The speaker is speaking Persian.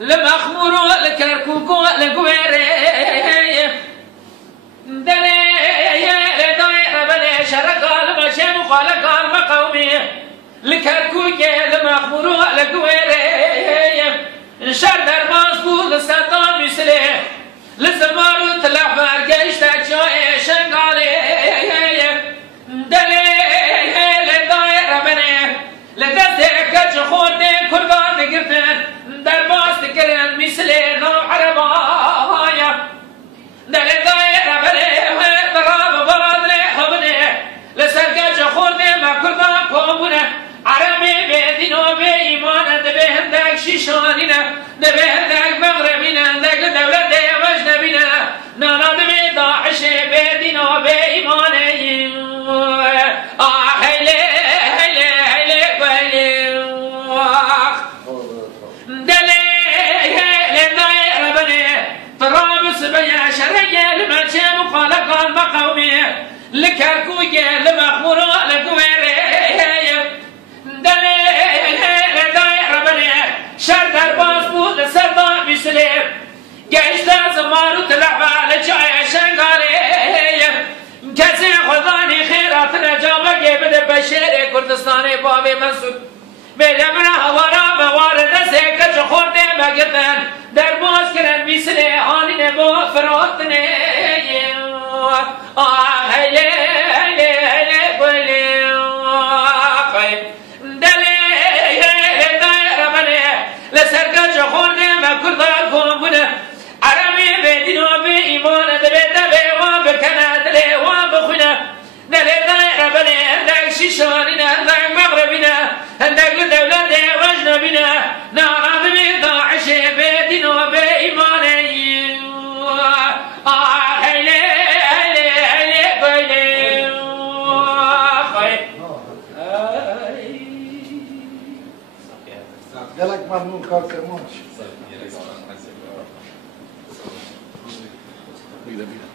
لمخمور الكركوك القويري دلي داير بلي شرق المشي مخالق المقومي الكركوك لمخمور القويري شر درباس بول سلطان مثله لزمارو تلحفر قيشتا جاي شنقالي دلي داير بلي لدستك جخوردي كردان قرتن درباس تكرن مثل نوع عربايا دلي داير بلي ضراب بادري حبني لسرقة خورني ما كردان قومنا عربي بيدينو بإيمان دبهندك شيشانينا دبهندك مغربينا دك دولة وجنبينا نانا دبي داعش بيدينو بإيماني هيلي هيلي هيلي هيلي بيا شرقة لمشي مخالقا مقومي لكركوية لمخمورة لقويري دلي داير بني شر درباس بود لسرطان بسليم قيشتا زمارو تلعبا لجاي شنقالي كسي خضاني خيرات نجابة بده بشير كردستاني بابي مسود بجمنا هوارا موارد سيكا جخورده مقدن درباس کرن بیسنه آنینه با فراتنه هیله هیله هیله بایله دلی دایر منه لسرکا جخورده مکردار کنبونه عربی بدین و به ایمان دبه دبه و بکنه دلی و بخونه دلی دایر منه اندک شیشانینه اندک مغربینه اندک دولت وجنبینه نارد بی داعش بدین و به ایمانه هیله هیله هیله بایله Gelek memnun kalkırmamış. Gidebilir.